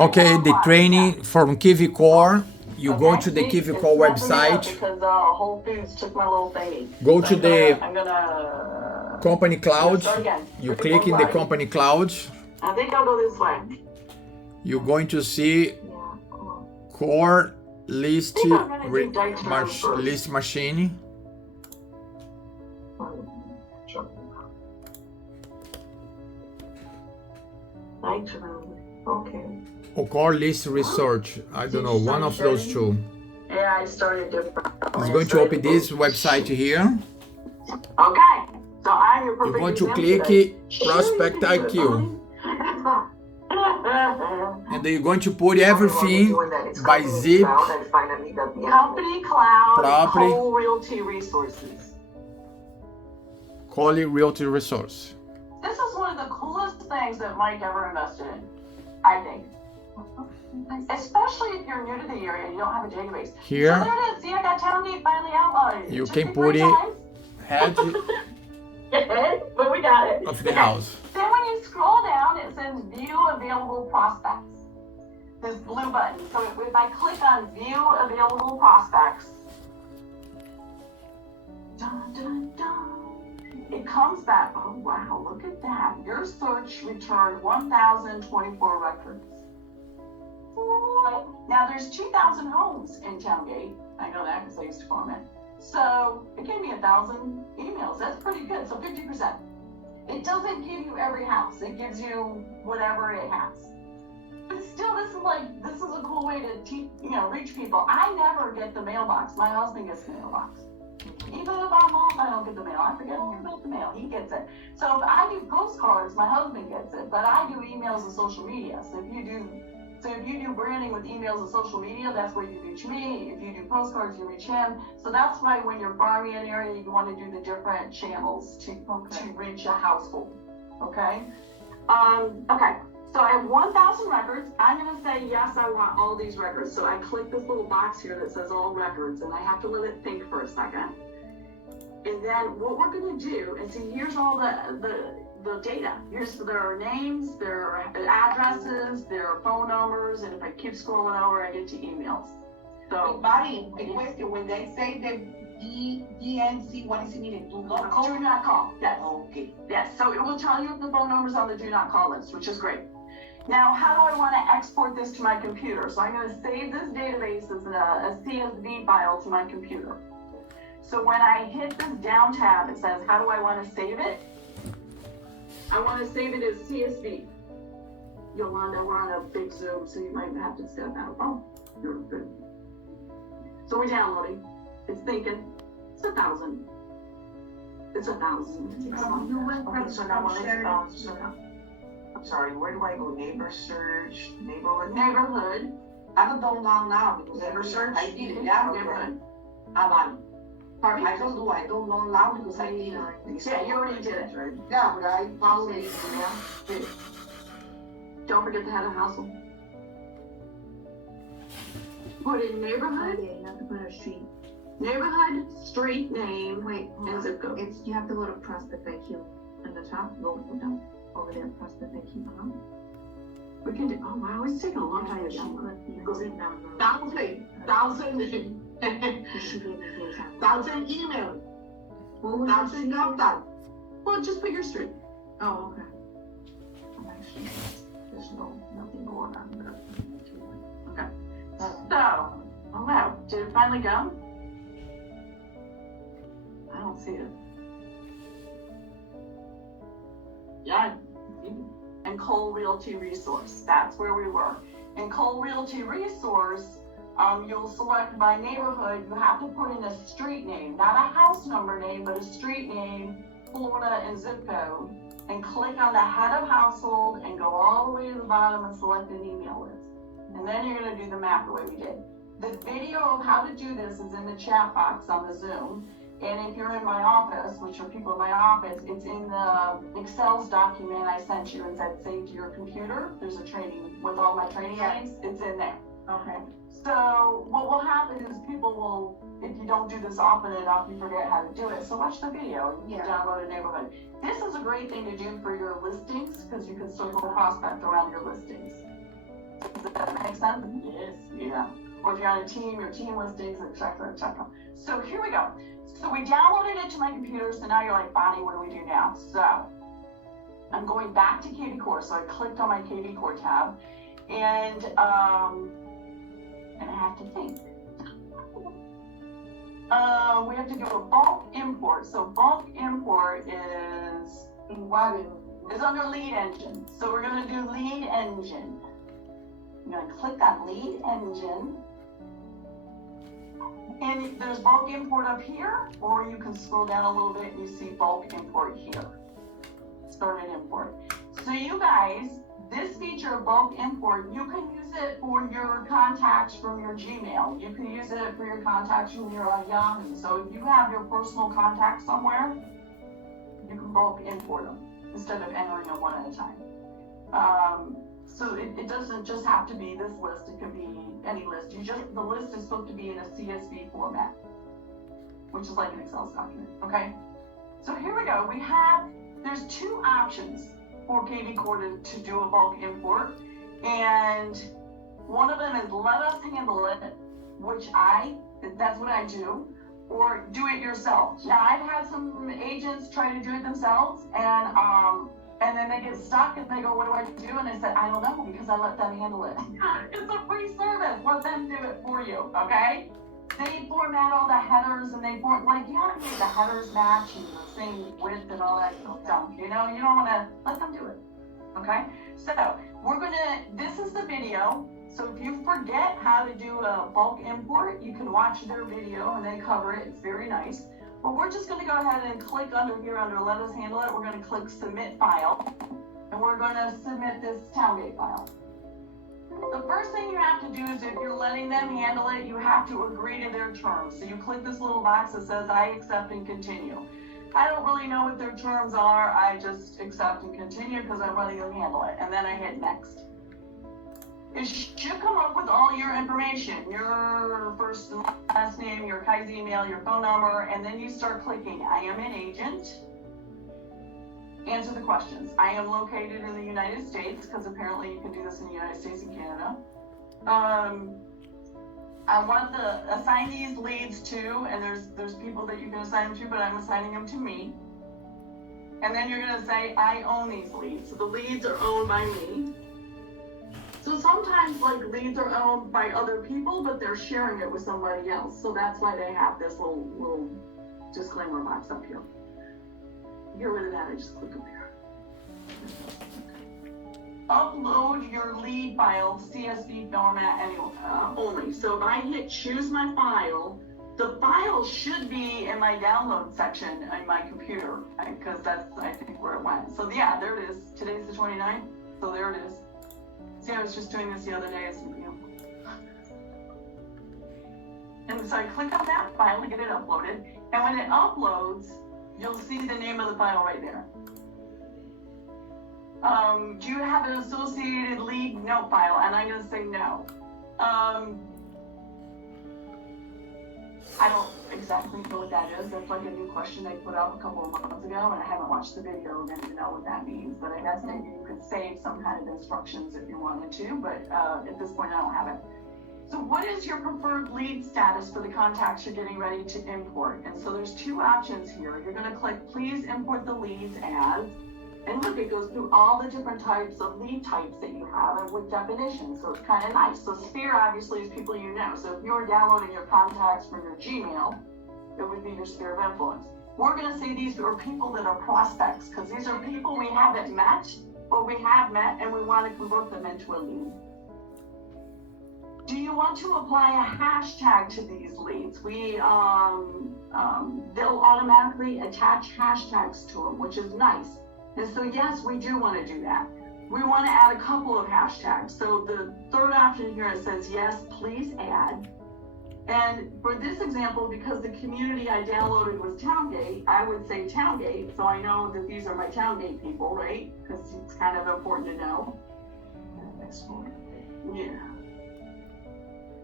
Okay, the training from KVCORE. You go to the KVCORE website. Because Whole Foods took my little thingy. Go to the I'm gonna company cloud. start again. You click in the company cloud. I think I'll go this way. You're going to see core list list machine. Okay. Or core list research. I don't know, one of those two. Yeah, I started different. It's going to open this website here. Okay, so I'm your perfect You're going to example click today. Prospect IQ. And then you're going to put everything by zip, Company Cloud, property, Cole Realty Resources. Cole Realty Resource. This is one of the coolest things that Mike ever invested in, I think. Especially if you're new to the area and you don't have a database. Here, so there it is. See, I got town gate finally outlined. You can put it head but we got it. of the house. Then when you scroll down, it says View Available Prospects. This blue button. So if I click on View Available Prospects, dun, dun, dun, it comes back. Oh wow, look at that. Your search returned 1,024 records. Now there's 2,000 homes in Towngate. I know that because I used to farm it. So it gave me 1,000 emails. That's pretty good. So 50%. It doesn't give you every house. It gives you whatever it has. But still, this is a cool way to reach people. I never get the mailbox. My husband gets the mailbox. Even if I'm off, I don't get the mail. I forget all about the mail. He gets it. So if I do postcards, my husband gets it. But I do emails and social media. So if you do branding with emails and social media, that's where you reach me. If you do postcards, you reach him. So that's why when you're farming an area, you want to do the different channels to reach a household. Okay? Okay. So I have 1,000 records. I'm going to say, yes, I want all these records. So I click this little box here that says all records, and I have to let it think for a second. And then what we're going to do is see, here's all the data. Here's their names, their addresses, their phone numbers, and if I keep scrolling over, I get to emails. So, Buddy, a question. When they say the DNC, what does it mean? Do not call? Do not call. Yes. Okay. Yes. So it will tell you the phone numbers on the do not call list, which is great. Now, how do I want to export this to my computer? So I'm going to save this database as a CSV file to my computer. So when I hit this down tab, it says, how do I want to save it? I want to save it as CSV. Yolanda, we're on a big Zoom, so you might have to step out. Oh, you're good. So we're downloading. It's thinking. It's 1,000. It's 1,000. Okay, so now I'm sorry, where do I go? Neighbor search, neighborhood? Neighborhood. I don't know now because neighbor search. I did it, yeah. Neighborhood. Pardon? I don't know now because I did it. Yeah, you already did it. Yeah, but I probably, yeah. Don't forget to have a household. Put in neighborhood. Yeah, you have to put a street. Neighborhood, street name, and zip code. You have to go to Prospect IQ on the top. Go down over there, Prospect IQ. We can do. Oh wow, it's taking a long time to download. Because it's 1,000 1,000 email. 1,000 contact. Well, just put your street. Oh, okay. Actually, there's nothing going on there. Okay. So, oh wow, did it finally go? I don't see it. Yeah. And Cole Realty Resource, that's where we were. In Cole Realty Resource, you'll select by neighborhood. You have to put in a street name, not a house number name, but a street name, Florida, and zip code, and click on the head of household and go all the way to the bottom and select an email list. And then you're going to do the map the way we did. The video of how to do this is in the chat box on the Zoom. And if you're in my office, which are people in my office, it's in the Excel's document I sent you and said save to your computer. There's a training with all my training links. It's in there. Okay. So what will happen is people will, if you don't do this often enough, you forget how to do it. So watch the video. You Yeah. download a neighborhood. This is a great thing to do for your listings because you can circle prospect around your listings. Does that make sense? Yes. Yeah. Or if you're on a team, your team listings, etc., etc. So here we go. So we downloaded it to my computer. So now you're like, Bonnie, what do we do now? So I'm going back to KVCORE. So I clicked on my KVCORE tab, and I have to think. We have to do a bulk import. So bulk import is under lead engine. So we're going to do lead engine. I'm going to click on lead engine. And there's bulk import up here, or you can scroll down a little bit and you see bulk import here. Start an import. So you guys, this feature of bulk import, you can use it for your contacts from your Gmail. You can use it for your contacts from your Yahoo. So if you have your personal contacts somewhere, you can bulk import them instead of entering them one at a time. So it doesn't just have to be this list, it could be any list. The list is supposed to be in a CSV format, which is like an Excel document, okay? So here we go, there's two options for KVCORE to do a bulk import, and one of them is let us handle it, that's what I do, or do it yourself. Now I've had some agents try to do it themselves, and then they get stuck and they go, what do I do? And I said, I don't know, because I let them handle it. It's a free service. Let them do it for you, okay? They format all the headers and you have to make the headers match and the same width and all that stuff. You know, you don't want to let them do it, okay? So this is the video. So if you forget how to do a bulk import, you can watch their video and they cover it. It's very nice. But we're just going to go ahead and click under let us handle it. We're going to click submit file, and we're going to submit this Towngate file. The first thing you have to do is if you're letting them handle it, you have to agree to their terms. So you click this little box that says I accept and continue. I don't really know what their terms are. I just accept and continue because I'm letting them handle it. And then I hit next. It should come up with all your information, your first and last name, your KEYES email, your phone number, and then you start clicking, I am an agent. Answer the questions. I am located in the United States, because apparently you can do this in the United States and Canada. I want to assign these leads to, and there's people that you can assign them to, but I'm assigning them to me. And then you're going to say, I own these leads. So the leads are owned by me. So sometimes leads are owned by other people, but they're sharing it with somebody else. So that's why they have this little disclaimer box up here. Get rid of that, I just click up here. Upload your lead file CSV format only. So if I hit choose my file, the file should be in my download section in my computer, because that's, I think, where it went. So yeah, there it is. Today's the 29th, so there it is. See, I was just doing this the other day, and so I click on that file to get it uploaded, and when it uploads, you'll see the name of the file right there. Do you have an associated lead note file? And I'm going to say no. I don't exactly know what that is. That's like a new question they put up a couple of months ago, and I haven't watched the video and didn't know what that means. But I guess maybe you could save some kind of instructions if you wanted to, but at this point I don't have it. So what is your preferred lead status for the contacts you're getting ready to import? And so there's two options here. You're going to click please import the leads as, and look, it goes through all the different types of lead types that you have and with definitions, so it's kind of nice. So sphere obviously is people you know. So if you're downloading your contacts from your Gmail, it would be your sphere of influence. We're going to say these are people that are prospects, because these are people we haven't met, or we have met and we want to convert them into a lead. Do you want to apply a hashtag to these leads? They'll automatically attach hashtags to them, which is nice. And so yes, we do want to do that. We want to add a couple of hashtags. So the third option here, it says yes, please add. And for this example, because the community I downloaded was Towngate, I would say Towngate, so I know that these are my Towngate people, right? Because it's kind of important to know. Yeah.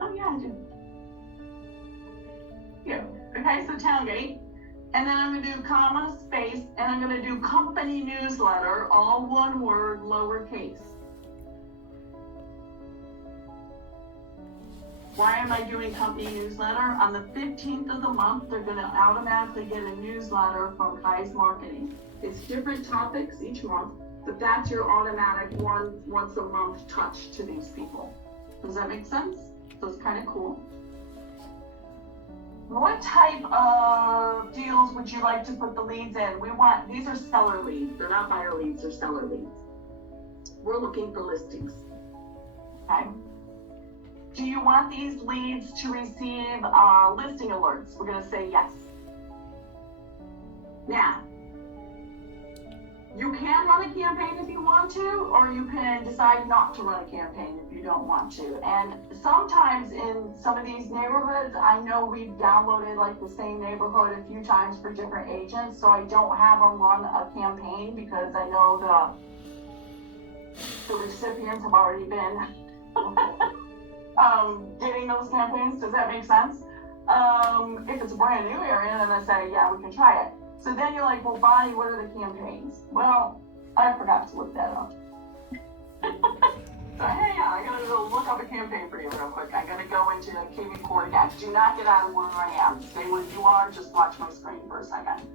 Oh yeah, I do. Yeah. Okay, so Towngate. And then I'm gonna do comma, space, and I'm gonna do company newsletter, all one word, lowercase. Why am I doing company newsletter? On the 15th of the month, they're gonna automatically get a newsletter from KEYES Marketing. It's different topics each month, but that's your automatic once a month touch to these people. Does that make sense? So it's kind of cool. What type of deals would you like to put the leads in? These are seller leads. They're not buyer leads, they're seller leads. We're looking for listings. Okay. Do you want these leads to receive listing alerts? We're gonna say yes. Now, you can run a campaign if you want to, or you can decide not to run a campaign if you don't want to. And sometimes in some of these neighborhoods, I know we've downloaded like the same neighborhood a few times for different agents, so I don't have them run a campaign because I know the recipients have already been getting those campaigns. Does that make sense? If it's a brand new area, then I say, yeah, we can try it. So then you're like, well, Bonnie, what are the campaigns? Well, I forgot to look that up. So, hey, I gotta go look up a campaign for you real quick. I gotta go into KVCORE again. Do not get out of where I am. Stay where you are, just watch my screen for a second.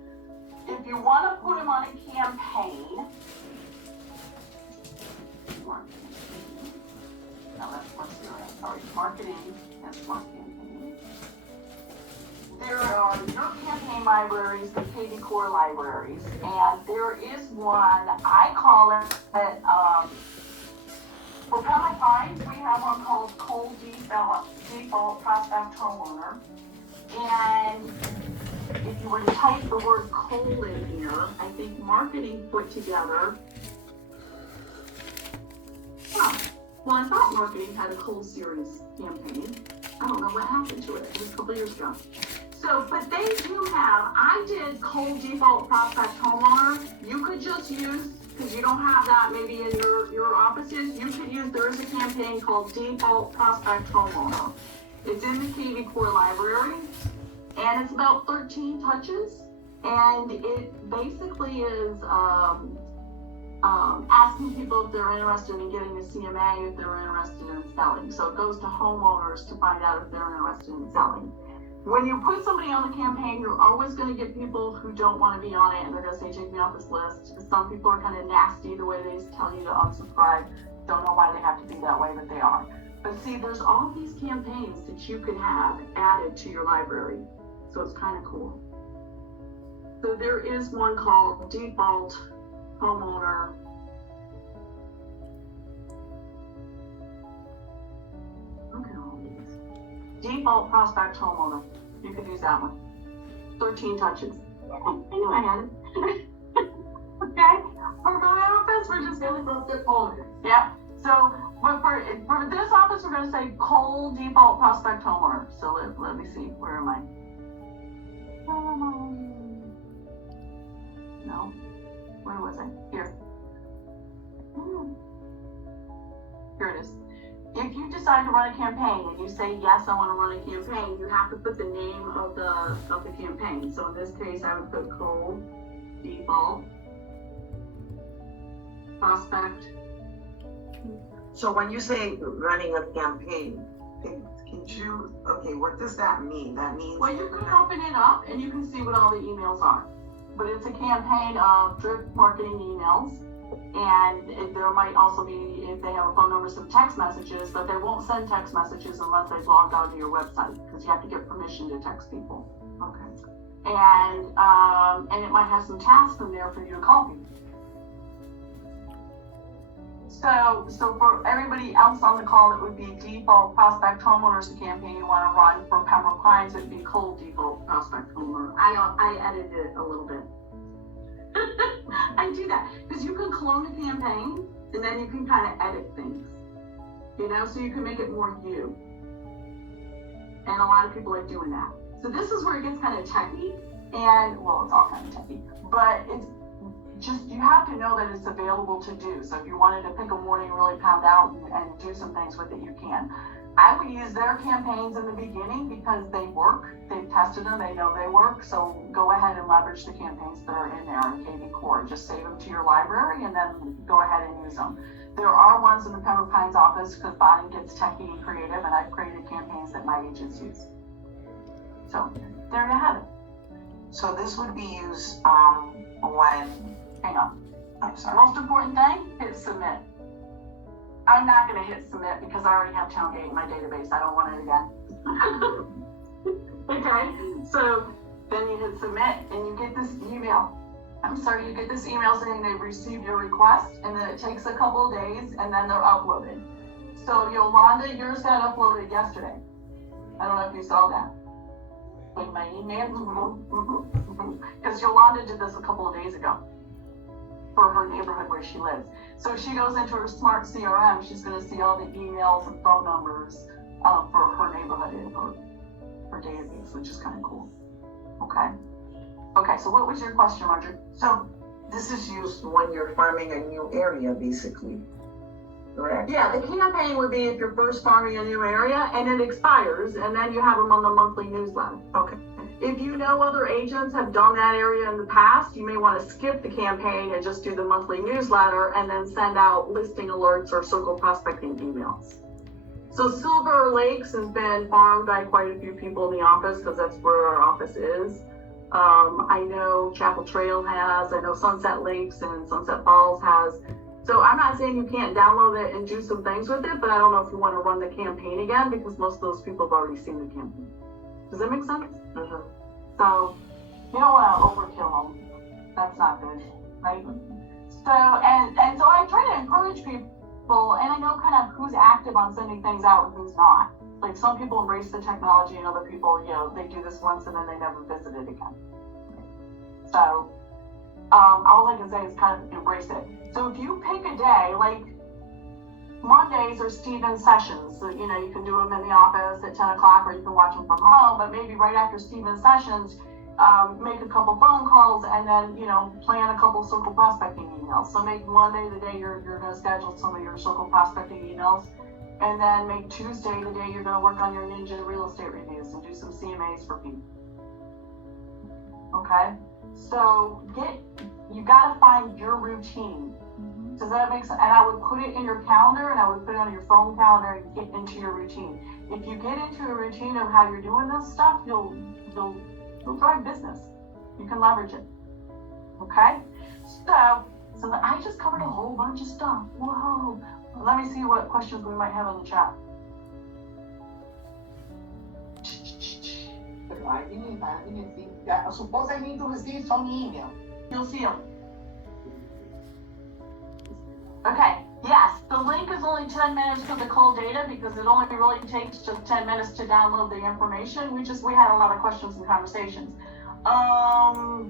If you wanna put them on a campaign, marketing, that's marketing. There are your campaign libraries, the KVCORE libraries, and there is one, I call it, for Pembroke Pines, we have one called Cold Default Prospect Homeowner. And if you were to type the word cold in here, I think marketing put together, well, I thought marketing had a cold series campaign. I don't know what happened to it. It was a couple years ago. So, but they do have, I did Cold Default Prospect Homeowner. You could just use, because you don't have that maybe in your offices, you could use, there is a campaign called Default Prospect Homeowner. It's in the KVCORE library, and it's about 13 touches, and it basically is asking people if they're interested in getting a CMA, if they're interested in selling. So it goes to homeowners to find out if they're interested in selling. When you put somebody on the campaign, you're always going to get people who don't want to be on it, and they're going to say, take me off this list. Some people are kind of nasty the way they tell you to unsubscribe. Don't know why they have to be that way, but they are. But see, there's all these campaigns that you can have added to your library. So it's kind of cool. So there is one called Default Homeowner. Look at all these. Default Prospect Homeowner. You could use that one. 13 touches. I knew I had it. Okay? For my office, we're just going to go through all of it. Yeah. So, but for this office, we're going to say Cold Default Prospect Homeowner. So let me see. Where am I? No. Where was I? Here. Here it is. If you decide to run a campaign and you say, yes, I want to run a campaign, you have to put the name of the campaign. So in this case, I would put Cold Default Prospect. So when you say running a campaign, okay, what does that mean? That means... Well, you can open it up and you can see what all the emails are. But it's a campaign of drip marketing emails. And there might also be, if they have a phone number, some text messages, but they won't send text messages unless they've logged on to your website, because you have to get permission to text people. Okay. And it might have some tasks in there for you to call people. So for everybody else on the call, it would be Default Prospect Homeowners, the campaign you want to run. For Pembroke Pines, it would be Cold Default Prospect Homeowner. I edited it a little bit. I do that because you can clone a campaign and then you can kind of edit things, so you can make it more you. And a lot of people like doing that. So this is where it gets kind of techy, and well, it's all kind of techy, but it's just, you have to know that it's available to do. So if you wanted to pick a morning, really pound out and do some things with it, you can. I would use their campaigns in the beginning because they work. They've tested them. They know they work. So go ahead and leverage the campaigns that are in there in KVCORE. Just save them to your library and then go ahead and use them. There are ones in the Pembroke Pines office because Bonnie gets techie and creative, and I've created campaigns that my agents use. So there you have it. So this would be used when, Hang on. I'm sorry. Most important thing, hit submit. I'm not going to hit submit because I already have Towngate in my database. I don't want it again. Okay, so then you hit submit and you get this email. You get this email saying they've received your request, and then it takes a couple of days and then they're uploaded. So Yolanda, yours got uploaded yesterday. I don't know if you saw that. In my email, because Yolanda did this a couple of days ago for her neighborhood where she lives. So she goes into her smart CRM, she's going to see all the emails and phone numbers for her neighborhood in her database, which is kind of cool. Okay, so what was your question, Marjorie? So this is used when you're farming a new area, basically, correct? Yeah, the campaign would be if you're first farming a new area and it expires, and then you have them on the monthly newsletter. Okay. If you know other agents have done that area in the past, you may want to skip the campaign and just do the monthly newsletter and then send out listing alerts or circle prospecting emails. So Silver Lakes has been farmed by quite a few people in the office because that's where our office is. I know Chapel Trail has, I know Sunset Lakes and Sunset Falls has. So I'm not saying you can't download it and do some things with it, but I don't know if you want to run the campaign again because most of those people have already seen the campaign. Does that make sense? Mm-hmm. So you don't want to overkill them. That's not good, right? So and so I try to encourage people, and I know kind of who's active on sending things out and who's not. Like some people embrace the technology, and other people, they do this once and then they never visit it again. So all I can say is kind of embrace it. So if you pick a day, like Mondays are Stephen's sessions. So, you can do them in the office at 10 o'clock or you can watch them from home, but maybe right after Stephen's sessions, make a couple phone calls and then, plan a couple circle prospecting emails. So make Monday the day you're going to schedule some of your circle prospecting emails, and then make Tuesday the day you're going to work on your Ninja real estate reviews and do some CMAs for people. Okay? So you got to find your routine. Does that make sense? And I would put it in your calendar, and I would put it on your phone calendar and get into your routine. If you get into a routine of how you're doing this stuff, you'll drive business. You can leverage it. Okay? So I just covered a whole bunch of stuff. Whoa. Let me see what questions we might have in the chat. Imagine, suppose I need to receive some email. You'll see them. Okay, yes, the link is only 10 minutes for the cold data because it only really takes just 10 minutes to download the information. We had a lot of questions and conversations. Oh,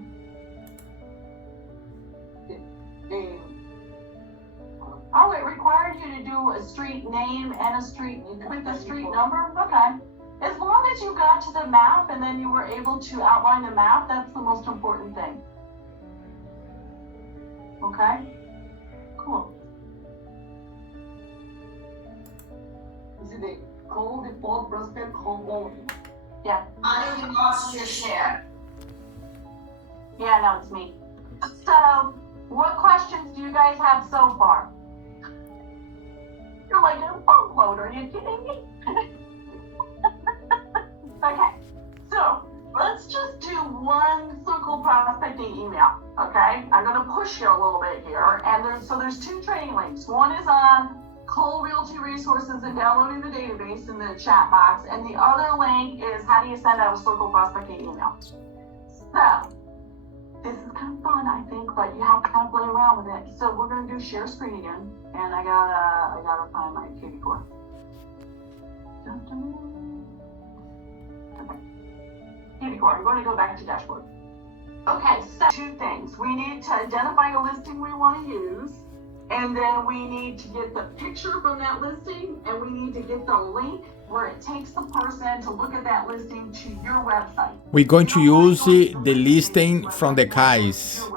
it required you to do a street name and a street with the street number? Okay. As long as you got to the map and then you were able to outline the map, that's the most important thing. Okay? Cool. Is it the cold default prospect home only? Yeah. I lost your share. Yeah, no, it's me. So, what questions do you guys have so far? You're like a boatload, are you kidding me? Okay, so let's just do one circle prospecting email, okay? I'm gonna push you a little bit here, and there's two training links. One is on Cole Realty Resources and downloading the database in the chat box, and the other link is how do you send out a circle prospecting email. So, this is kind of fun, I think, but you have to kind of play around with it. So we're gonna do share screen again, and I gotta find my KVCORE. KVCORE, I'm going to go back to dashboard. Okay, so two things. We need to identify a listing we want to use, and then we need to get the picture from that listing, and we need to get the link where it takes the person to look at that listing to your website. We're going to use the listing from the KEYES,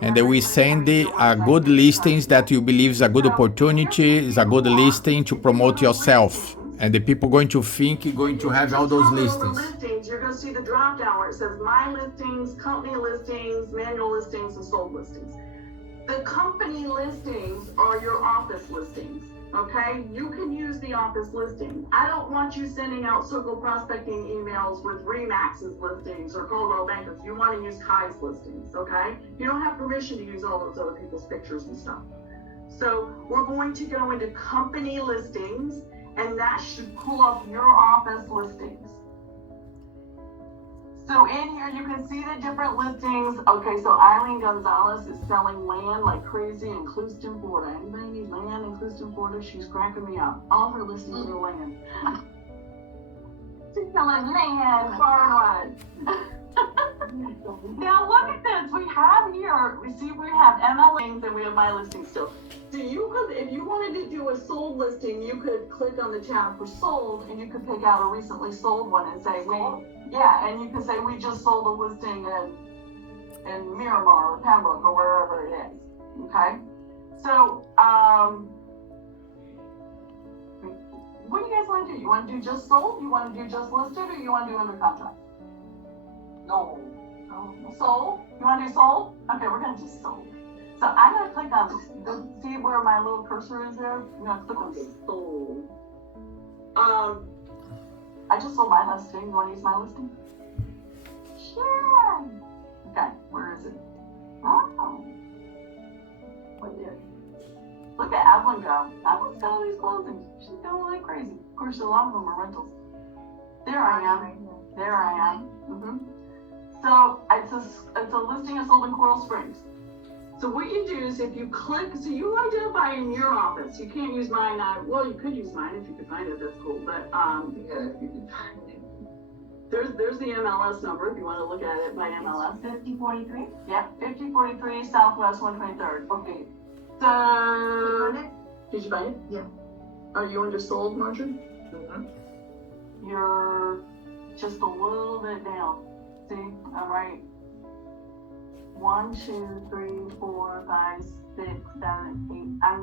and then we send a good listings that you believe is a good opportunity, is a good listing to promote yourself. And the people going to think going to have all those Hover over listings. listings, you're gonna see the drop down where it says my listings, company listings, manual listings, and sold listings. The company listings are your office listings, okay? You can use the office listing. I don't want you sending out circle prospecting emails with Remax's listings or Coldwell Bankers. You want to use KEYES listings, okay? You don't have permission to use all those other people's pictures and stuff. So we're going to go into company listings, and that should pull up your office listings. So in here, you can see the different listings. Okay, so Eileen Gonzalez is selling land like crazy in Clewiston, Florida. Anybody need land in Clewiston, Florida? She's cracking me up. All her listings are land. She's selling land, far Now look at this. We have here, we have MLAs and we have my listings still. So you could, if you wanted to do a sold listing, you could click on the tab for sold, and you could pick out a recently sold one and say, and you can say we just sold a listing in Miramar or Pembroke or wherever it is. Okay. So what do you guys want to do? You want to do just sold? You want to do just listed, or you want to do under contract? No. Sold? You want to do sold? Okay, we're going to do sold. So I'm going to click on, see where my little cursor is there? I'm going to click on sold. I just sold my listing. You want to use my listing? Sure. Okay, where is it? Oh. Right there. Look at Evelyn go. Evelyn's got all these closings. She's going like crazy. Of course, a lot of them are rentals. There I am. There I am. Mm-hmm. So it's a listing of sold in Coral Springs. So what you do is if you click, so you identify in your office. You can't use mine. Well, you could use mine if you could find it. That's cool. But you can find it. There's the MLS number if you want to look at it by MLS. 5043. Yep, 5043 Southwest 123rd. Okay. So did you find it? Yeah. Are you under sold, Marjorie? Mm-hmm. You're just a little bit down. See, I'm right. 1, 2, 3, 4, 5, 6, 7, 8. I'm